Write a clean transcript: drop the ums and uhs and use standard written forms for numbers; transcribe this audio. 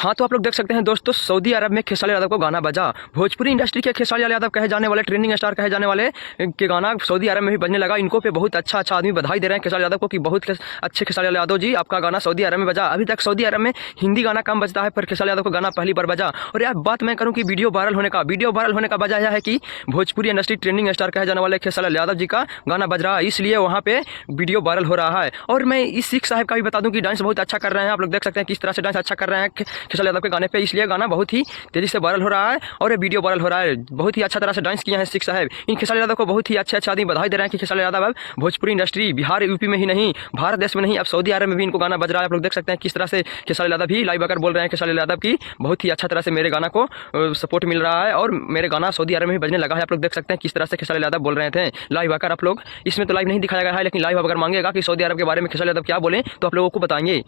हाँ, तो आप लोग देख सकते हैं दोस्तों, सऊदी अरब में खेसारी यादव को गाना बजा। भोजपुरी इंडस्ट्री के खेसारी यादव कहे जाने वाले, ट्रेंडिंग स्टार कहे जाने वाले के गाना सऊदी अरब में भी बजने लगा। इनको पे बहुत अच्छा आदमी बधाई दे रहे हैं खेसारी यादव को कि बहुत अच्छे खेसारी यादव जी, आपका गाना सऊदी अरब में बजा। अभी तक सऊदी अरब में हिंदी गाना कम बजता है, पर खेसारी यादव को गाना पहली बार बजा। और यार बात मैं करूँ कि वीडियो वायरल होने का वजह यह है कि भोजपुरी इंडस्ट्री ट्रेंडिंग स्टार कहे जाने वाले खेसारी यादव जी का गाना बज रहा है, इसलिए वहाँ पे वीडियो वायरल हो रहा है। और मैं इस सिख साहब का भी बता दूं कि डांस बहुत अच्छा कर रहे हैं। आप लोग देख सकते हैं किस तरह से डांस अच्छा कर रहे हैं खेसारी यादव के गाने पे, इसलिए गाना बहुत ही तेजी से वायरल हो रहा है और ये वीडियो वायरल हो रहा है। बहुत ही अच्छा तरह से डांस किए हैं सिख साहब। इन खेसारी यादव को बहुत ही अच्छे आदमी बधाई दे रहे हैं कि खेसारी यादव अब भोजपुरी इंडस्ट्री बिहार यूपी में ही नहीं, भारत देश में नहीं, अब सऊदी अरब में भी इनको गाना बज रहा है। आप लोग देख सकते हैं किस तरह से खेसारी यादव भी लाइव आकर बोल रहे हैं खेसारी यादव की बहुत ही अच्छा तरह से मेरे गाना को सपोर्ट मिल रहा है और मेरे गाना सऊदी अरब में भी बजने लगा है। आप लोग देख सकते हैं किस तरह से खेसारी यादव बोल रहे थे लाइव आकर। आप लोग इसमें तो लाइव नहीं दिखाया गया है, लेकिन लाइव अगर मांगेगा कि सऊदी अरब के बारे में खेसारी यादव क्या बोले तो आप लोगों को बताएंगे।